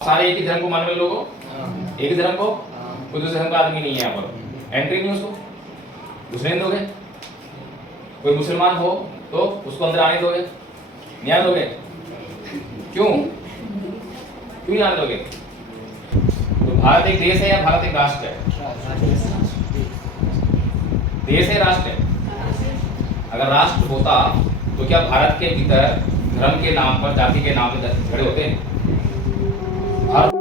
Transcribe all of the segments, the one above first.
सारे एक ही धर्म को मानने वाले लोगों, एक ही धर्म को, कोई दूसरे धर्म का आदमी नहीं है यहाँ पर, एंट्री नहीं उसको, घुसने नहीं दोगे। कोई मुसलमान हो तो उसको अंदर आने दोगे, नहीं आने दोगे? क्यों क्यों नहीं आने दोगे? तो भारत एक देश है या भारत एक राष्ट्र है? देश है, राष्ट्र है? अगर राष्ट्र होता तो क्या भारत के भीतर धर्म के नाम पर, जाति के नाम पर झगड़े होते हैं? भारत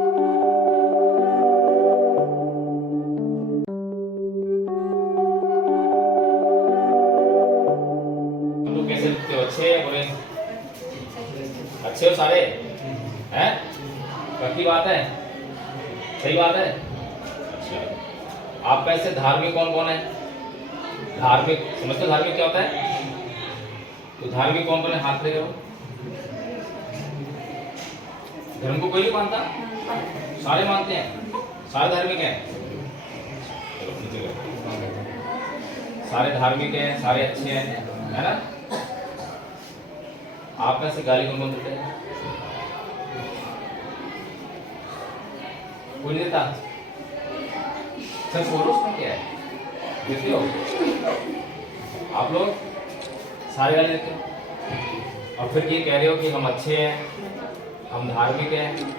हम लोग कैसे लिखते हो? अच्छे हैं बुरे? अच्छे हो सारे हैं? पक्की बात है? सही बात है? अच्छा, आपका ऐसे धार्मिक कौन कौन है? धार्मिक समझते हो धार्मिक क्या होता है? तो धार्मिक कौन कौन है? हाथ खड़े करो। धर्म को कोई नहीं मानता? सारे मानते हैं, सारे धार्मिक हैं। चलो नीचे करो। सारे धार्मिक हैं, सारे अच्छे हैं, है ना? आप में से गाली कौन कौन देते हैं? कोई नहीं देता? सच बोलो, उसमें क्या है? देते हो आप लोग? सारे गाली देते हो और फिर ये कह रहे हो कि हम अच्छे हैं, हम धार्मिक हैं।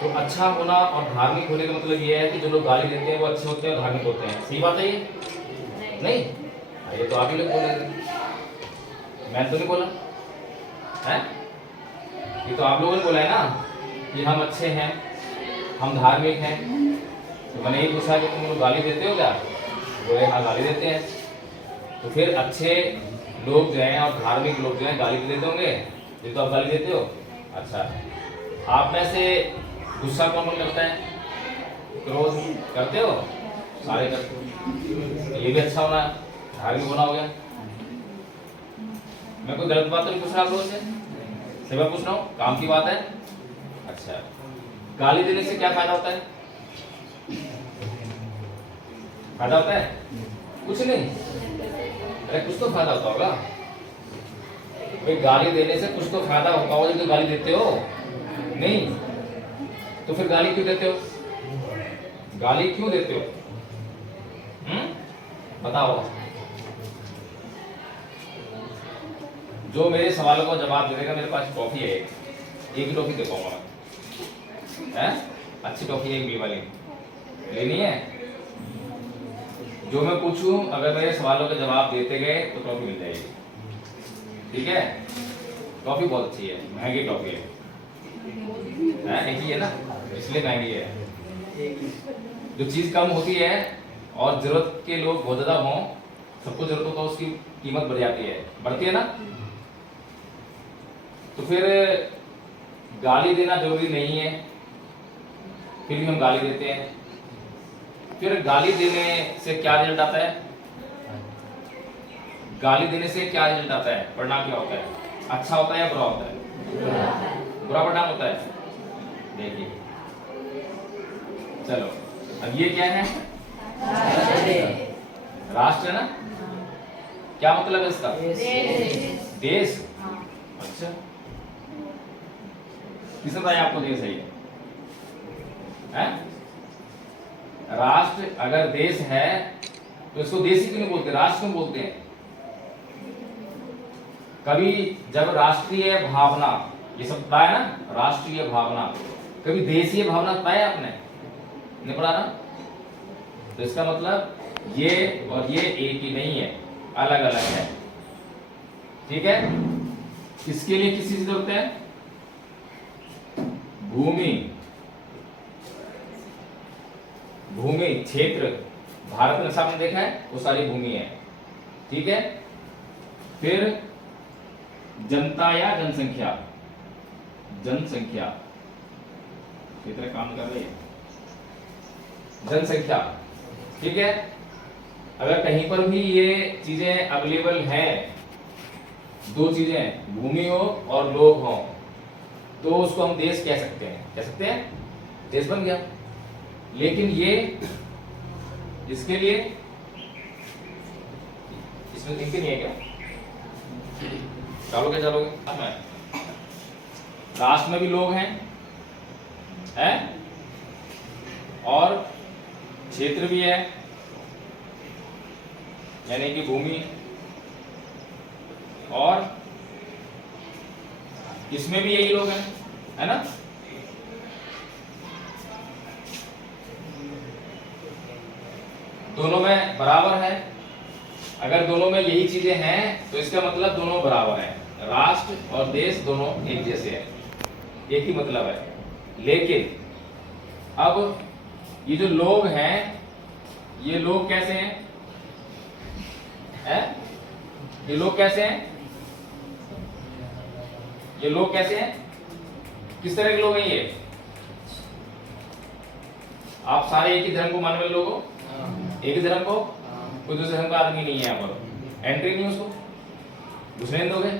तो अच्छा होना और धार्मिक होने का मतलब ये है कि जो लोग गाली देते हैं वो अच्छे होते हैं और धार्मिक होते हैं। सही बात है ये? नहीं, ये तो आप ही लोग बोल रहे थे, मैं तो नहीं बोला है। ये तो आप लोगों ने बोला है ना कि हम अच्छे हैं, हम धार्मिक हैं। तो मैंने ये पूछा कि तुम लोग गाली देते हो क्या? बोले हाँ गाली देते हैं। तो फिर अच्छे लोग जो हैं और धार्मिक लोग जो हैं गाली भी देते होंगे, ये तो आप गाली देते हो। अच्छा, आप में से गुस्सा कौन कौन करता है? क्रोध करते हो? सारे करते हो। ये भी अच्छा होना, धार्मिक होना हो गया। मैं कोई गलत बात तो नहीं पूछ रहा आप लोगों से, सही बात पूछ रहा हूँ, काम की बात है। अच्छा, गाली देने से क्या फायदा होता है? फायदा होता है? कुछ नहीं। अरे कुछ तो फायदा होता होगा भाई, गाली देने से कुछ तो फायदा होता होगा जब गाली देते हो। नहीं तो फिर गाली क्यों देते हो? गाली क्यों देते हो? बताओ। जो मेरे सवालों का जवाब दे देगा, मेरे पास टॉफी है, एक ही टॉफी दे पाऊंगा मैं। अच्छी टॉफी है, एक वाली लेनी है। जो मैं पूछूं अगर मेरे सवालों का जवाब देते गए तो टॉफी मिल जाएगी, ठीक है? टॉफी बहुत अच्छी है, महंगी टॉफी है, एक ही है ना, इसलिए महंगी है। जो चीज कम होती है और जरूरत के लोग बहुत ज्यादा हों, सबको जरूरत हो तो उसकी कीमत बढ़ जाती है, बढ़ती है ना। तो फिर गाली देना जरूरी नहीं है, फिर भी हम गाली देते हैं। फिर गाली देने से क्या रिजल्ट आता है? गाली देने से क्या रिजल्ट आता है? परिणाम क्या होता है? अच्छा होता है या बुरा होता है? बुरा परिणाम होता है। देखिए, चलो अब ये क्या है? राष्ट्र है ना? क्या मतलब है इसका? देश। अच्छा, किसने बताया आपको देश है ये? राष्ट्र अगर देश है तो इसको देश ही क्यों नहीं बोलते, राष्ट्र क्यों बोलते हैं? कभी जब राष्ट्रीय भावना, ये सब पढ़ा है ना, राष्ट्रीय भावना, कभी देशीय भावना पढ़ा है आपने? नहीं पढ़ा ना? तो इसका मतलब ये और ये एक ही नहीं है, अलग अलग है, ठीक है? इसके लिए किस चीज की जरूरत है? भूमि, भूमि क्षेत्र, भारत में आपने देखा है वो सारी भूमि है, ठीक है? फिर जनता या जनसंख्या, जनसंख्या कितने काम कर रही है, जनसंख्या, ठीक है? अगर कहीं पर भी ये चीजें अवेलेबल है, दो चीजें भूमि हो और लोग हो, तो उसको हम देश कह सकते हैं, कह सकते हैं, देश बन गया। लेकिन ये इसके लिए इसमें लिंक नहीं है क्या? चलोगे चलोगे? राष्ट्र में भी लोग हैं, है, और क्षेत्र भी है, यानी कि भूमि, और इसमें भी यही लोग हैं, है ना। दोनों में बराबर है। अगर दोनों में यही चीजें हैं तो इसका मतलब दोनों बराबर हैं। राष्ट्र और देश दोनों एक जैसे हैं, एक ही मतलब है। लेकिन अब ये जो लोग हैं, ये लोग कैसे हैं? ये लोग कैसे हैं? ये लोग कैसे हैं? किस तरह के लोग हैं ये? आप सारे एक ही धर्म को मानने वाले लोग हो? एक ही धर्म को? कोई दूसरे धर्म का आदमी नहीं है यहाँ पर, एंट्री नहीं उसको घुसने नहीं दोगे।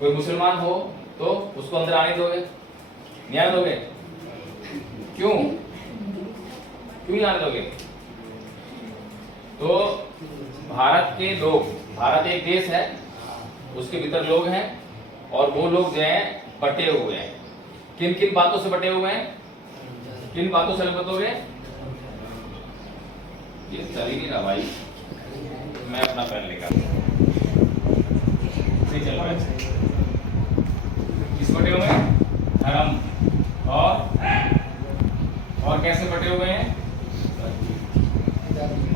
कोई मुसलमान हो तो उसको अंदर आने दोगे? नहीं आने दोगे? क्यों नहीं आने दोगे? तो भारत के लोग, भारत एक देश है, उसके भीतर लोग हैं, और वो लोग जो है बटे हुए हैं। किन किन बातों से बटे हुए हैं? किन बातों से बताओगे? ये चल ही नहीं रहा भाई, मैं अपना पेन लेकर नहीं चल रहा है। किस बटे हुए हैं? धर्म, और कैसे बटे हुए हैं?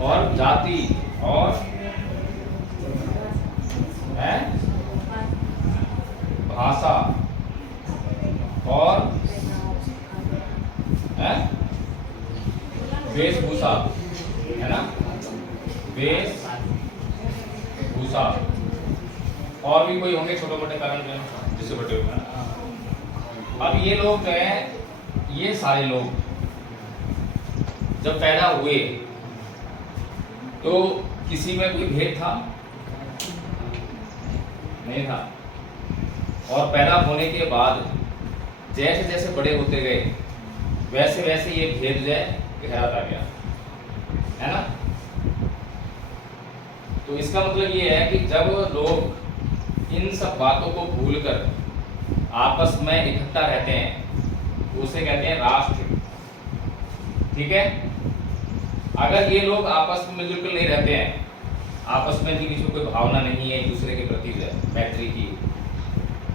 और जाति, और भाषा, और वेशभूषा, है ना, वेशभूषा। और भी कोई होंगे छोटे मोटे कारण जिससे बटे हुए हैं। अब ये लोग जो है, ये सारे लोग जब पैदा हुए तो किसी में कोई भेद था? नहीं था। और पैदा होने के बाद जैसे जैसे बड़े होते गए वैसे वैसे ये भेद जो है गहराता गया, है ना। तो इसका मतलब ये है कि जब लोग इन सब बातों को भूलकर आपस में इकट्ठा रहते हैं तो उसे कहते हैं राष्ट्र, ठीक है। अगर ये लोग आपस में मिलजुल कर नहीं रहते हैं, आपस में भी किसी कोई भावना नहीं है एक दूसरे के प्रति मैत्री की,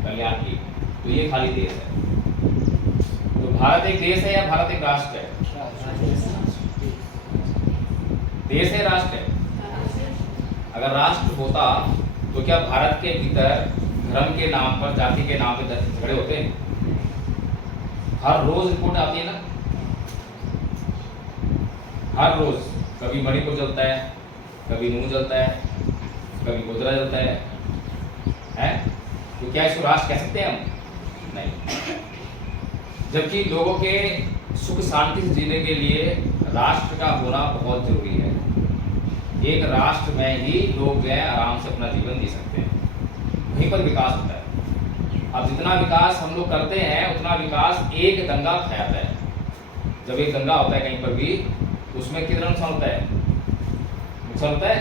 कल्याण की, तो ये खाली देश है। तो भारत एक देश है या भारत एक राष्ट्र है? देश है, राष्ट्र है? अगर राष्ट्र होता तो क्या भारत के भीतर धर्म के नाम पर, जाति के नाम पर झगड़े होते हैं? हर रोज रिपोर्ट आती है ना, हर रोज। कभी मणिपुर जलता है, कभी नूह जलता है, कभी गोधरा जलता है? तो क्या इसको राष्ट्र कह सकते हैं हम? नहीं। जबकि लोगों के सुख शांति से जीने के लिए राष्ट्र का होना बहुत जरूरी है। एक राष्ट्र में ही लोग जो है आराम से अपना जीवन जी सकते हैं, वहीं पर विकास होता है। अब जितना विकास हम लोग करते हैं उतना विकास एक दंगा खयाता है। जब एक दंगा होता है कहीं पर भी, उसमें कितना नुकसान होता है? नुकसान होता है।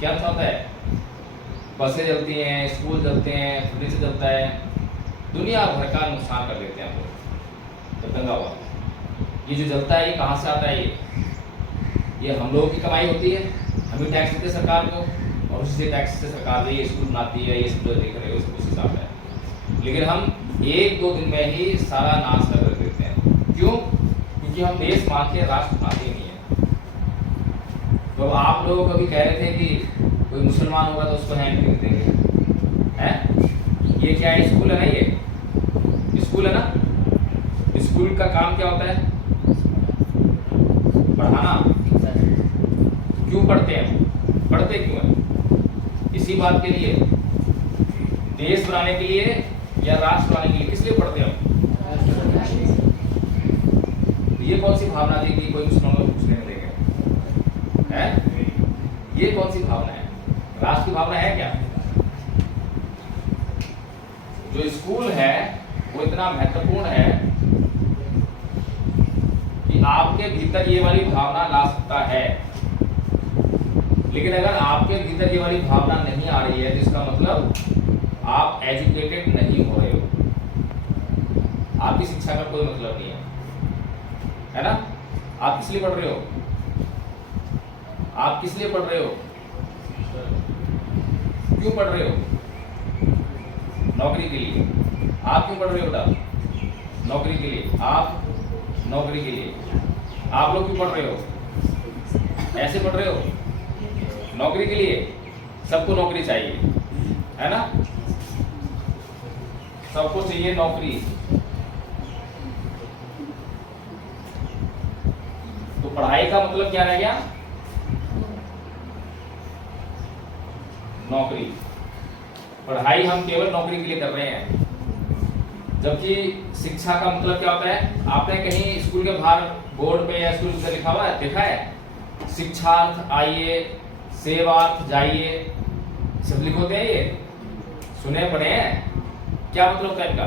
क्या नुकसान होता है? बसें जलती हैं, स्कूल जलते हैं, फर्नीचर जलता है, दुनिया भर का नुकसान कर देते हैं हम लोग जब दंगा हुआ। ये जो जलता है ये कहाँ से आता है? ये हम लोगों की कमाई होती है, हम ही टैक्स देते हैं सरकार को, और उसी टैक्स से सरकार ये स्कूल बनाती है, ये सब जो देख रहे हो सब उस हिसाब है। लेकिन हम एक दो दिन में ही सारा नाश कर देते हैं। क्यों? क्योंकि हम देश मान के राष्ट्र बनाते ही नहीं है। तो आप लोग कभी कह रहे थे कि कोई मुसलमान होगा तो उसको हैंड कर देंगे, हैं? ये क्या है? स्कूल है ना, ये स्कूल है ना। स्कूल का काम क्या होता है? पढ़ाना। क्यों पढ़ते हैं? पढ़ते क्यों हैं? इसी बात के लिए, देश बनाने के लिए या राष्ट्र बनाने के लिए? किस लिए पढ़ते हैं हम? ये कौन सी भावना थी कि कोई मुसलमान को पूछने में देंगे, हैं? ये कौन सी भावना है? राष्ट्र की भावना है क्या? जो स्कूल है वो इतना महत्वपूर्ण है कि आपके भीतर ये वाली भावना ला सकता है। लेकिन अगर आपके भीतर ये वाली भावना नहीं आ रही है तो इसका मतलब आप एजुकेटेड नहीं हो रहे हो। आपकी शिक्षा का कोई मतलब नहीं है ना। आप किस लिए पढ़ रहे हो? आप किस लिए पढ़ रहे हो? क्यों पढ़ रहे हो? नौकरी के लिए। आप क्यों पढ़ रहे हो बेटा? नौकरी के लिए। आप नौकरी के लिए। आप लोग क्यों पढ़ रहे हो? ऐसे पढ़ रहे हो? नौकरी के लिए। सबको नौकरी चाहिए, है ना? सबको चाहिए नौकरी। तो पढ़ाई का मतलब क्या रह गया? नौकरी। पढ़ाई हम केवल नौकरी के लिए कर रहे हैं, जबकि शिक्षा का मतलब क्या होता है? आपने कहीं स्कूल के बाहर बोर्ड पे या स्कूल पे लिखा हुआ है, देखा है? शिक्षार्थ आइए, सेवार्थ जाइए, सब लिखे होते हैं ये, सुने पढ़े हैं? क्या मतलब होता है इनका?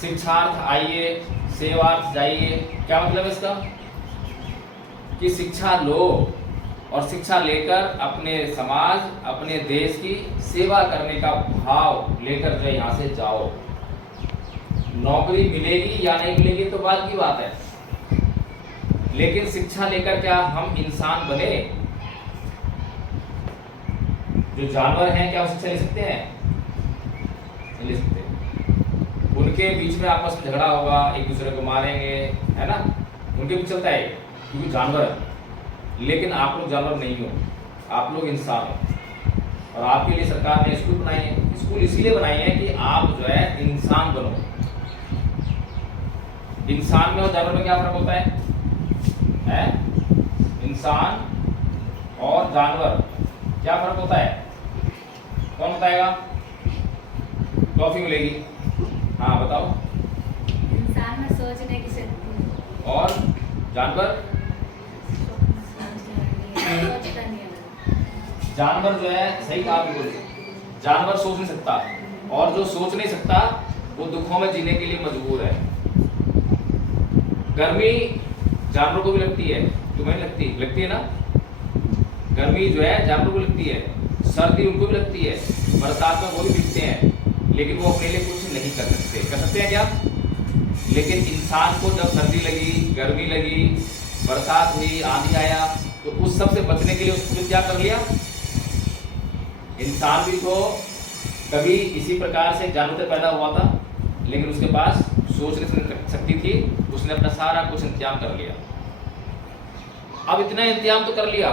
शिक्षार्थ आइए, सेवार्थ जाइए, क्या मतलब है इसका? कि शिक्षा लो और शिक्षा लेकर अपने समाज, अपने देश की सेवा करने का भाव लेकर जो यहाँ से जाओ। नौकरी मिलेगी या नहीं मिलेगी तो बात की बात है, लेकिन शिक्षा लेकर क्या हम इंसान बने? जो जानवर हैं क्या वो शिक्षा ले सकते हैं? नहीं ले सकते। उनके बीच में आपस में झगड़ा होगा, एक दूसरे को मारेंगे, है ना? उनके बीच चलता है क्योंकि जानवर है। लेकिन आप लोग जानवर नहीं हो, आप लोग इंसान हो। और आपके लिए सरकार ने स्कूल बनाई है। स्कूल इसलिए बनाई है कि आप जो है इंसान बनो। इंसान में और जानवर में क्या फर्क होता है? इंसान और जानवर क्या फर्क होता है? कौन बताएगा? टॉफी मिलेगी। हाँ बताओ। इंसान में सोचने की शक्ति और जानवर? सोचता नहीं है। जानवर जो है, सही कहा बिल्कुल, जानवर सोच नहीं सकता, और जो सोच नहीं सकता वो दुखों में जीने के लिए मजबूर है। गर्मी जानवर को भी लगती है, तुम्हें लगती है ना? गर्मी जो है जानवर को लगती है, सर्दी उनको भी लगती है, बरसात में वो भी भीगते हैं, लेकिन वो अपने लिए कुछ नहीं कर सकते। कर सकते हैं क्या? लेकिन इंसान को जब सर्दी लगी, गर्मी लगी, बरसात हुई, आंधी आया, तो उस सब से बचने के लिए उसने क्या कर लिया? इंसान भी तो कभी इसी प्रकार से जानवर से पैदा हुआ था, लेकिन उसके पास सोचने की शक्ति थी, उसने अपना सारा कुछ इंतजाम कर लिया। अब इतना इंतजाम तो कर लिया,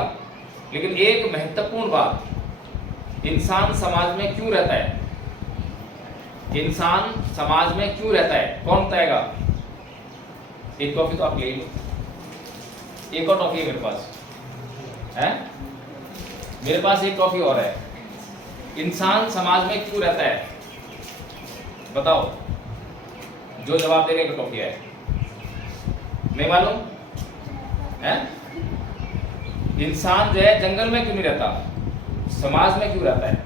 लेकिन एक महत्वपूर्ण बात, इंसान समाज में क्यों रहता है? इंसान समाज में क्यों रहता है? कौन बताएगा? एक टॉफी तो आप ले लो, एक और टॉफी है मेरे पास, है? मेरे पास एक टॉफी और है। इंसान समाज में क्यों रहता है? बताओ, जो जवाब देगा एक टॉफी है। नहीं मालूम है? इंसान जो है जंगल में क्यों नहीं रहता, समाज में क्यों रहता है?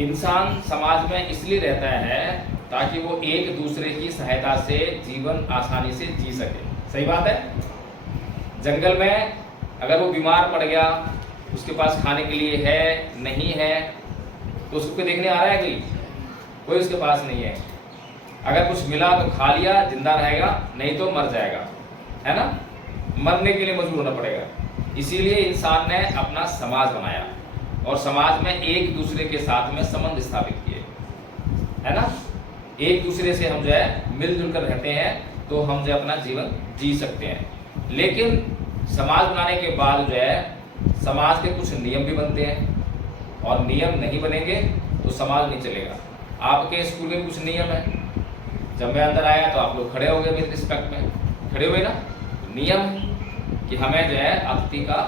इंसान समाज में इसलिए रहता है ताकि वो एक दूसरे की सहायता से जीवन आसानी से जी सके। सही बात है? जंगल में अगर वो बीमार पड़ गया, उसके पास खाने के लिए है नहीं है, तो उसको देखने आ रहा है कोई उसके पास नहीं है। अगर कुछ मिला तो खा लिया, जिंदा रहेगा, नहीं तो मर जाएगा, है ना? मरने के लिए मजबूर होना पड़ेगा। इसीलिए इंसान ने अपना समाज बनाया और समाज में एक दूसरे के साथ में संबंध स्थापित किए, है ना? एक दूसरे से हम जो है मिलजुल कर रहते हैं तो हम जो अपना जीवन जी सकते हैं। लेकिन समाज बनाने के बाद जो है समाज के कुछ नियम भी बनते हैं, और नियम नहीं बनेंगे तो समाज नहीं चलेगा। आपके स्कूल में कुछ नियम है, जब मैं अंदर आया तो आप लोग खड़े हो गए मेरे रिस्पेक्ट में, खड़े हुए ना? नियम है कि हमें जो है अतिथि का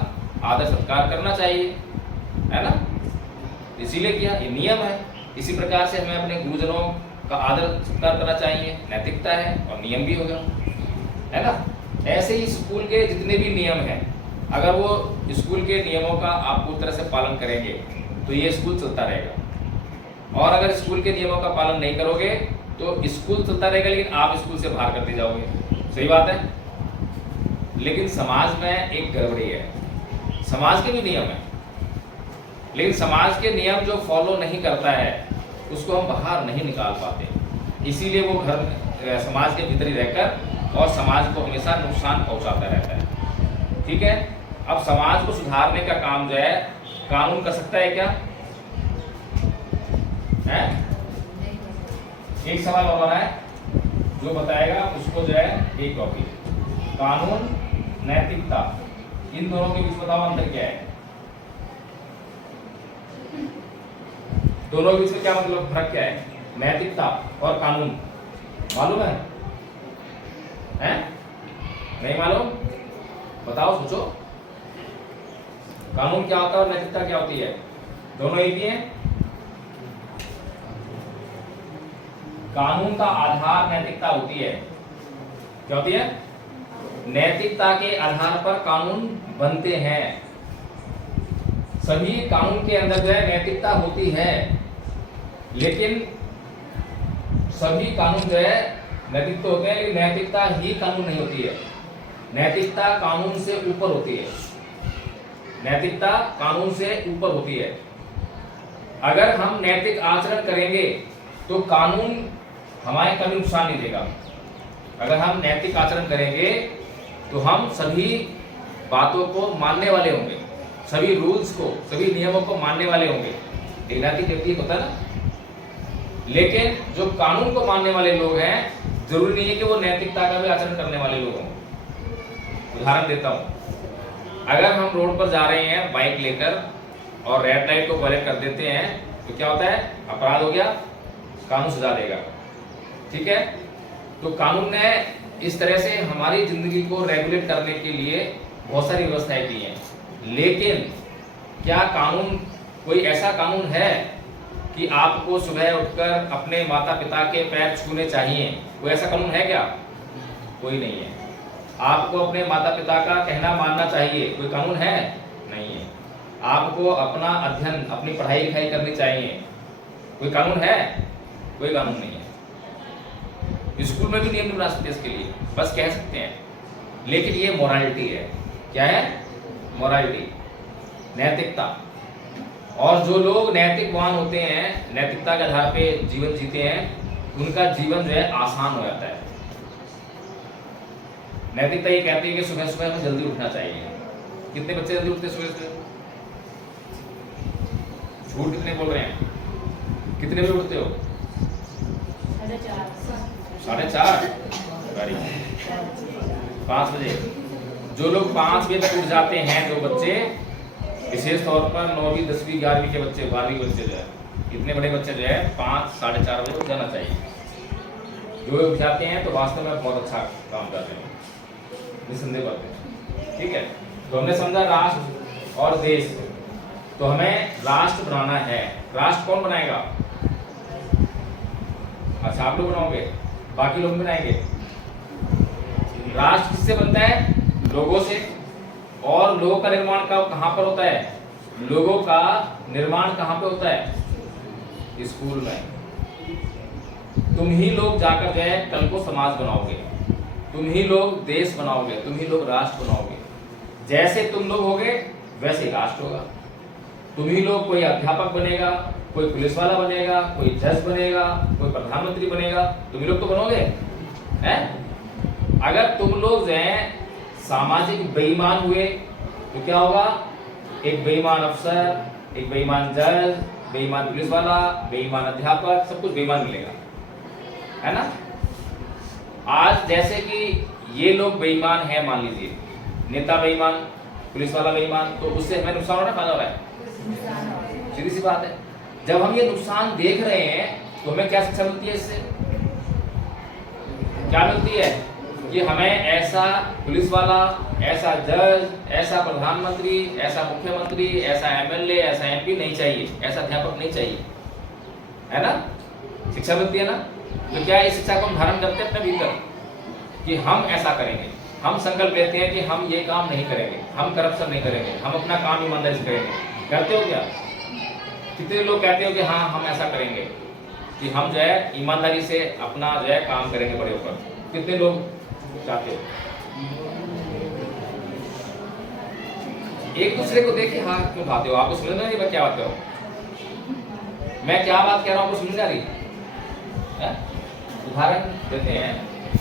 आदर सत्कार करना चाहिए, है ना? इसीलिए किया, ये नियम है। इसी प्रकार से हमें अपने गुरुजनों का आदर सत्कार करना चाहिए, नैतिकता है और नियम भी हो गया, है ना? ऐसे ही स्कूल के जितने भी नियम हैं, अगर वो स्कूल के नियमों का आप पूरी तरह से पालन करेंगे तो ये स्कूल चलता रहेगा। और अगर स्कूल के नियमों का पालन नहीं करोगे तो स्कूल चलता रहेगा, लेकिन आप स्कूल से बाहर कर दिए जाओगे। सही बात है? लेकिन समाज में एक गड़बड़ी है, समाज के भी नियम है, लेकिन समाज के नियम जो फॉलो नहीं करता है उसको हम बाहर नहीं निकाल पाते। इसीलिए वो घर समाज के भीतर ही रहकर और समाज को हमेशा नुकसान पहुंचाता रहता है। ठीक है, अब समाज को सुधारने का काम जो है कानून कर सकता है क्या है? एक सवाल और है, जो बताएगा उसको जो है एक कॉपी। कानून, नैतिकता, इन दोनों के बीच बताओ अंतर क्या है? दोनों के बीच में क्या मतलब फर्क क्या है? नैतिकता और कानून मालूम है? हैं? नहीं मालूम? बताओ, सोचो। कानून क्या होता है और नैतिकता क्या होती है? दोनों एक ही हैं। कानून का आधार नैतिकता होती है। क्या होती है? नैतिकता के आधार पर कानून बनते हैं। सभी कानून के अंदर जो है नैतिकता होती है, लेकिन सभी कानून जो है नैतिक तो होते हैं, लेकिन नैतिकता ही कानून नहीं होती है। नैतिकता कानून से ऊपर होती है। नैतिकता कानून से ऊपर होती है। अगर हम नैतिक आचरण करेंगे तो कानून हमारे कभी नुकसान नहीं देगा। अगर हम नैतिक आचरण करेंगे तो हम सभी बातों को मानने वाले होंगे, सभी रूल्स को, सभी नियमों को मानने वाले होंगे। एक नैतिक व्यक्ति होता है ना। लेकिन जो कानून को मानने वाले लोग हैं, जरूरी नहीं है कि वो नैतिकता का भी आचरण करने वाले लोग हों। उदाहरण देता हूं, अगर हम रोड पर जा रहे हैं बाइक लेकर और रेड लाइट को वायलेट कर देते हैं तो क्या होता है? अपराध हो गया, कानून सजा देगा। ठीक है, तो कानून ने इस तरह से हमारी जिंदगी को रेगुलेट करने के लिए बहुत सारी व्यवस्थाएं की हैं। लेकिन क्या कानून, कोई ऐसा कानून है कि आपको सुबह उठकर अपने माता पिता के पैर छूने चाहिए? कोई ऐसा कानून है क्या? कोई नहीं है। आपको अपने माता पिता का कहना मानना चाहिए? कोई कानून है? नहीं है। आपको अपना अध्ययन, अपनी पढ़ाई लिखाई करनी चाहिए? कोई कानून है? कोई कानून नहीं है। स्कूल में भी नियम नहीं बना सकते इसके लिए, बस कह सकते हैं। लेकिन ये मोरालिटी है। क्या है? मोरालिटी, नैतिकता। और जो लोग नैतिकवान होते हैं, नैतिकता के आधार पे जीवन जीते हैं, उनका जीवन जो है आसान हो जाता है। नैतिकता ये कहती है कि सुबह सुबह हमें जल्दी उठना चाहिए। कितने बच्चे जल्दी उठते हैं सुबह सुबह? झूठ कितने बोल रहे हैं? कितने बजे उठते हो? 4:30। 5 बजे। जो लोग 5 बजे तक उठ जाते हैं, जो बच्चे, विशेष तौर पर 9वीं 10वीं 11वीं के बच्चे, 12वीं के बच्चे जो है, इतने बड़े बच्चे जो है 5 साढ़े 4 बजे उठ जाना चाहिए। जो उठ जाते हैं तो वास्तव में बहुत अच्छा काम करते हैं, निसंदेह बात है। ठीक है, तो हमने समझा राष्ट्र और देश। तो हमें राष्ट्र बनाना है। राष्ट्र कौन बनाएगा? अच्छा, आप लोग बनाओगे, बाकी लोग बनाएंगे। राष्ट्र किससे बनता है? लोगों से। और लोगों का निर्माण कहाँ पर होता है? लोगों का निर्माण कहाँ पे होता है? स्कूल में। तुम ही लोग जाकर जो है कल को समाज बनाओगे, तुम ही लोग देश बनाओगे, तुम ही लोग राष्ट्र बनाओगे। जैसे तुम लोग होगे वैसे ही राष्ट्र होगा। तुम ही लोग, कोई अध्यापक बनेगा, कोई पुलिस वाला बनेगा, कोई जज बनेगा, कोई प्रधानमंत्री बनेगा, तुम ही लोग तो बनोगे, हैं? अगर तुम लोग जो हैं सामाजिक बेईमान हुए तो क्या होगा? एक बेईमान अफसर, एक बेईमान जज, बेईमान पुलिस वाला, बेईमान अध्यापक, सब कुछ बेईमान मिलेगा, है ना? आज जैसे कि ये लोग बेईमान हैं, मान लीजिए नेता बेईमान, पुलिस वाला बेईमान, तो उससे हमें नुकसान हो रहा है, फायदा हो रहा है? सीधी सी बात है। जब हम ये नुकसान देख रहे हैं तो हमें क्या शिक्षा मिलती है इससे? क्या मिलती है? कि हमें ऐसा पुलिस वाला, ऐसा जज, ऐसा प्रधानमंत्री, ऐसा मुख्यमंत्री, ऐसा एमएलए, ऐसा एमपी नहीं चाहिए, ऐसा अध्यापक नहीं चाहिए, है ना? शिक्षा मिलती है ना? तो क्या इस शिक्षा को हम धारण करते हैं अपने भीतर कि हम ऐसा करेंगे? हम संकल्प लेते हैं कि हम ये काम नहीं करेंगे, हम करप्शन नहीं करेंगे, हम अपना काम ईमानदारी से करेंगे। करते हो क्या? कितने लोग कहते हो कि हाँ हम ऐसा करेंगे, कि हम जो है ईमानदारी से अपना जो है काम करेंगे बड़े होकर? कितने लोग चाहते हो? एक दूसरे को देख के हाँ क्यों खाते हो? आपको समझ में नहीं मैं क्या बात कर रहा हूँ? मैं क्या बात कह रहा हूँ आपको समझ आ रही है? उदाहरण देते हैं